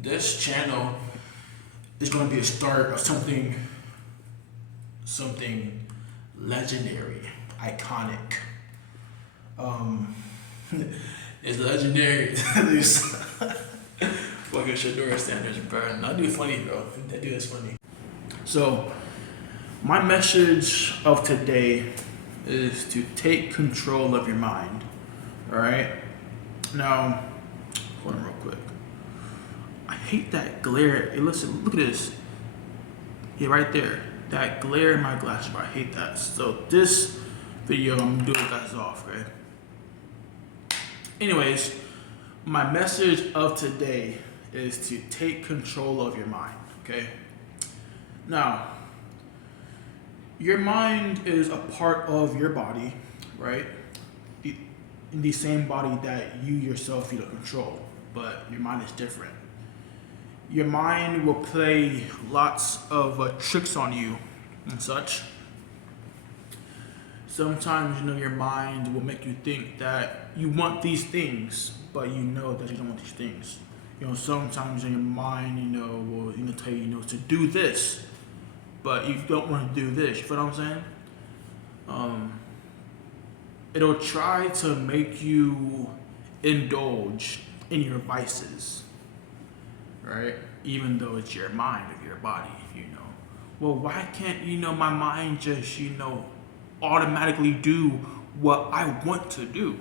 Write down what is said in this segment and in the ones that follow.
This channel is going to be a start of something legendary, iconic. Um, it's legendary. These fucking Shadura standards, bro. That dude funny, bro. That dude is funny. So, my message of today is to take control of your mind. All right. Now, hold on real quick. I hate that glare. Hey, listen, look at this. Yeah, right there. That glare in my glasses, bro. I hate that. So this video, I'm gonna do it glasses off, okay? Anyways, my message of today is to take control of your mind, okay? Now, your mind is a part of your body, right? In the same body that you yourself control, but your mind is different. Your mind will play lots of tricks on you and such. Sometimes your mind will make you think that you want these things, but you know that you don't want these things. Sometimes your mind will tell you to do this, but you don't want to do this. You feel what I'm saying? It'll try to make you indulge in your vices, right? Even though it's your mind or your body. Well, why can't my mind just automatically do what I want to do?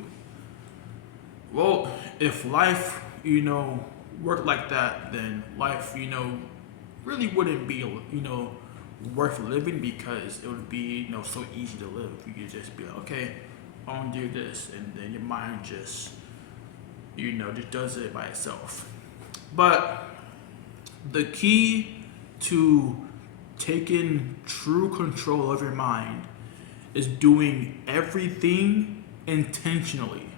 Well, if life worked like that, then life really wouldn't be worth living, because it would be so easy to live. You could just be like, okay, I want to do this, and then your mind just just does it by itself. But the key to taking true control of your mind is doing everything intentionally.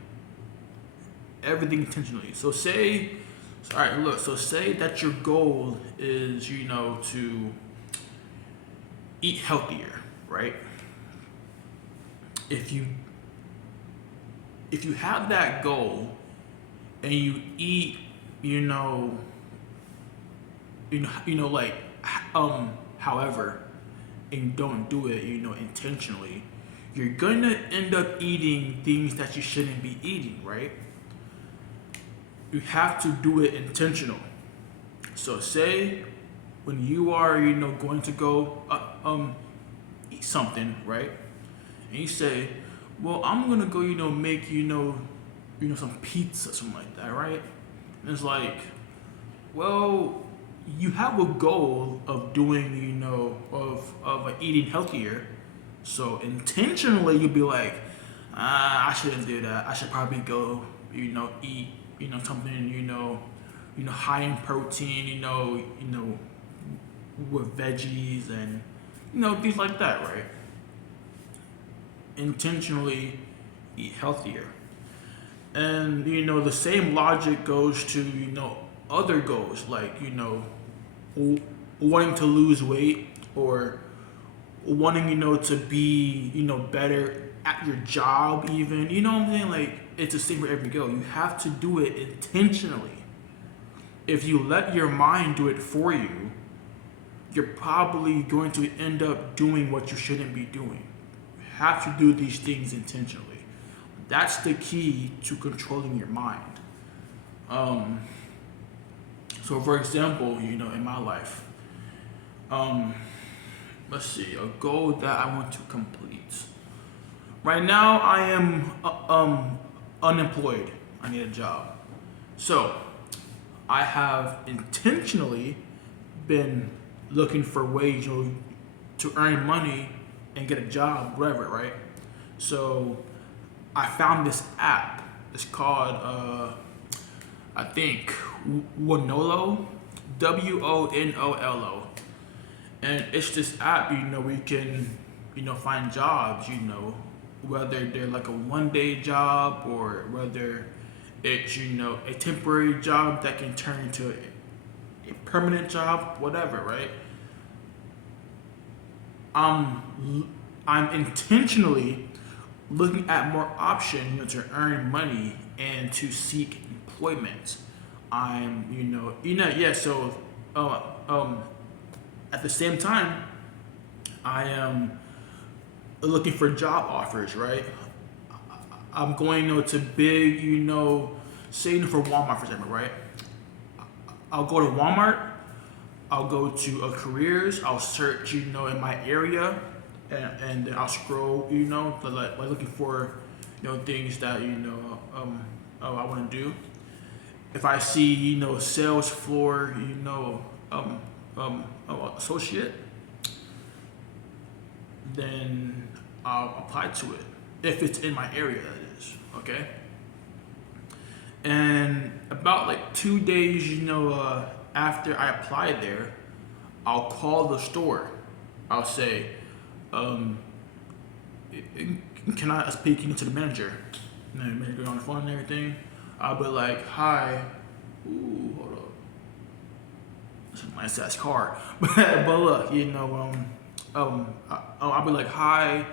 Everything intentionally. So say that your goal is, to eat healthier, right? If you have that goal and you eat, however, and don't do it, intentionally, you're gonna end up eating things that you shouldn't be eating, right? You have to do it intentional. So say when you are, going to go eat something, right? And you say, well, I'm gonna go, make, some pizza, something like that, right? And it's like, well, you have a goal of doing, of eating healthier. So intentionally, you'll be like, I shouldn't do that. I should probably go, eat, something, high in protein, with veggies and, things like that, right? Intentionally eat healthier. And, the same logic goes to, other goals, like, wanting to lose weight, or wanting, to be, better at your job even. You know what I'm saying? Like, it's the same for every goal. You have to do it intentionally. If you let your mind do it for you, you're probably going to end up doing what you shouldn't be doing. You have to do these things intentionally. That's the key to controlling your mind. So for example, in my life, let's see, a goal that I want to complete. Right now, I am unemployed. I need a job. So I have intentionally been looking for ways, to earn money and get a job, whatever, right? So I found this app. It's called, I think, Wonolo, Wonolo, and it's this app, where you can, find jobs, whether they're like a one-day job, or whether it's, a temporary job that can turn into a permanent job, whatever, right? I'm intentionally looking at more options, to earn money and to seek employment. I'm, yeah. So, uh, um, at the same time, I am looking for job offers, right? I'm going, to big, say for Walmart, for example, right? I'll go to Walmart. I'll go to careers. I'll search, in my area, and then I'll scroll, like looking for, things that I want to do. If I see, sales floor, associate, then I'll apply to it if it's in my area. That is okay. And about like 2 days, after I apply there, I'll call the store. I'll say, um, can I speak to the manager? And the manager on the phone and everything. I'll be like, hi. Ooh, hold up. That's a nice ass car. But look, I'll be like, hi.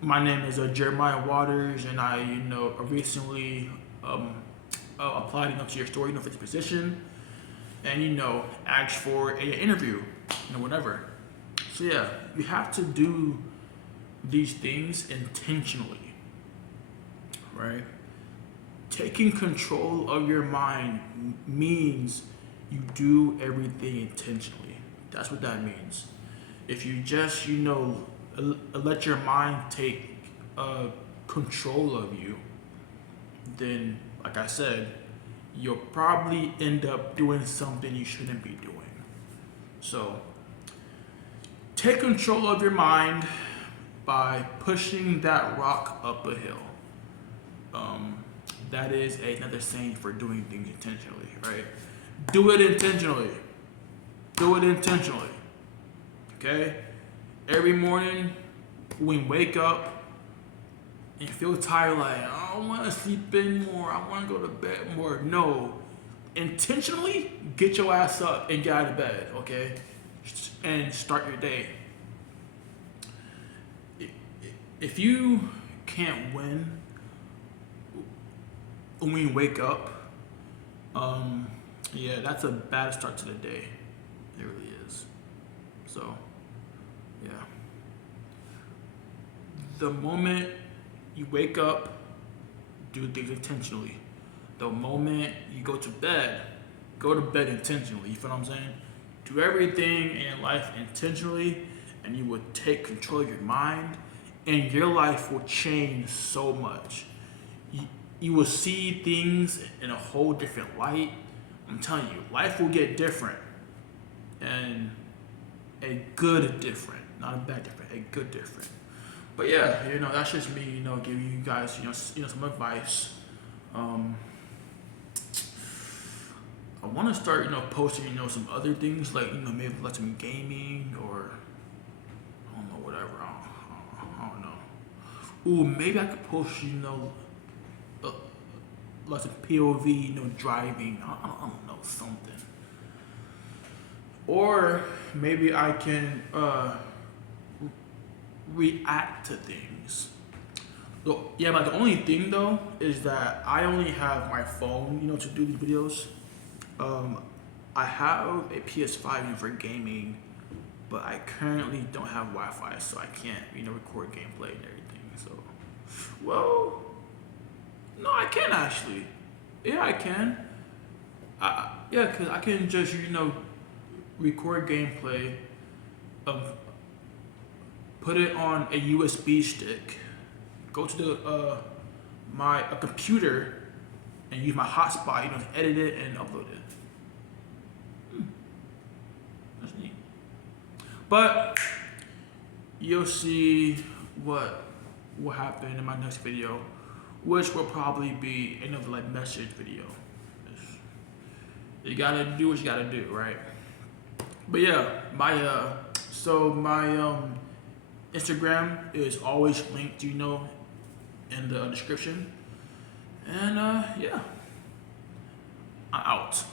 My name is Jeremiah Waters, and I, recently applied, to your store, for this position, and asked for a interview, whatever. So yeah, you have to do these things intentionally, right? Taking control of your mind means you do everything intentionally. That's what that means. If you just, let your mind take control of you, then, like I said, you'll probably end up doing something you shouldn't be doing. So, take control of your mind by pushing that rock up a hill. That is another saying for doing things intentionally, right? Do it intentionally. Do it intentionally. Okay? Every morning, when you wake up and you feel tired, like, I don't want to sleep in more, I want to go to bed more. No. Intentionally get your ass up and get out of bed, okay? And start your day. If you can't win when you wake up, yeah, that's a bad start to the day. It really is. So, yeah. The moment you wake up, do things intentionally. The moment you go to bed intentionally. You feel what I'm saying? Do everything in life intentionally, and you will take control of your mind, and your life will change so much. You will see things in a whole different light. I'm telling you, life will get different, and a good different, not a bad different, a good different. But yeah, that's just me, giving you guys, some advice. I want to start, posting, some other things like, maybe like some gaming or I don't know, whatever. I don't know. Ooh, maybe I could post, like some POV, driving. I don't know, something. Or maybe I can react to things. So, yeah, but the only thing though is that I only have my phone, to do these videos. I have a PS5 for gaming, but I currently don't have Wi-Fi, so I can't, record gameplay and everything. So, well, no, I can actually. Yeah, I can. Yeah, cause I can just, record gameplay, put it on a USB stick, go to the my computer, and use my hotspot, to edit it and upload it. That's neat. But you'll see what will happen in my next video, which will probably be another like message video. You gotta do what you gotta do, right? But yeah, my Instagram is always linked, in the description. And yeah, I'm out.